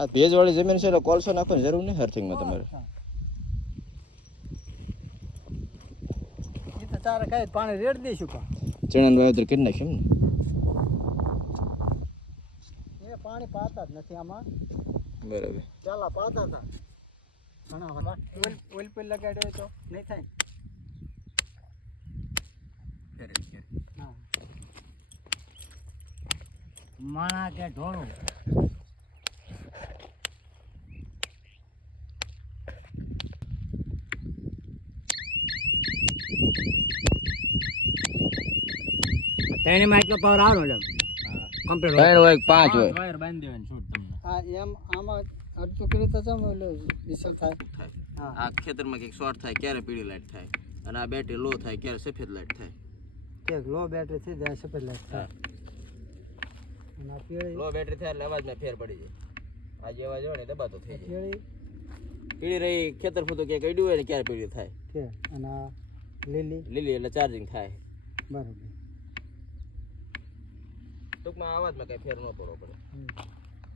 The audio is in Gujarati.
આ ભેજવાળી જમીન છે એટલે કોલસો નાખવાની જરૂર નહીં અર્થિંગમાં તમારે. એ તો તારે કઈ પાણી રેડ દઈશું કા ચણાનું વાવેતર કરી નાખ્યું ને એ પાણી પાતા જ નથી આમાં. બરાબર. ચાલા પાતા હતા ઘણા ઓઇલ પર લગાડ્યો તો નહીં થાય. હા માણા કે ઢોળું ત્રણેયમાં એટલો પાવર આવે ને કમ્પ્લીટ 3 હોય 5 હોય. વાયર બાંધી દેવાની છૂટ તમને. હા એમ આમાં અડધું કરી તો ચમ એટલે વિસલ થાય. હા આ ખેતરમાં કંઈક શોર્ટ થાય ક્યારે પીળી લાઈટ થાય અને આ બેટરી લો થાય ક્યારે સફેદ લાઈટ થાય. કે લો બેટરી થઈ જાય સફેદ લાઈટ થાય અને આ પીળી લો બેટરી થાય એટલે અવાજમાં ફેર પડી જાય. આ જે અવાજ હોય ને દબાતો થઈ જાય. પીળી પીળી રહી ખેતર ફૂતો ક્યાંક અડ્યું હોય ને ક્યારે પીળી થાય. કે અને આ લીલી લીલી એટલે ચાર્જિંગ થાય. બરાબર ટૂંકમાં અવાજમાં કઈ ફેર ન પડવો પડે.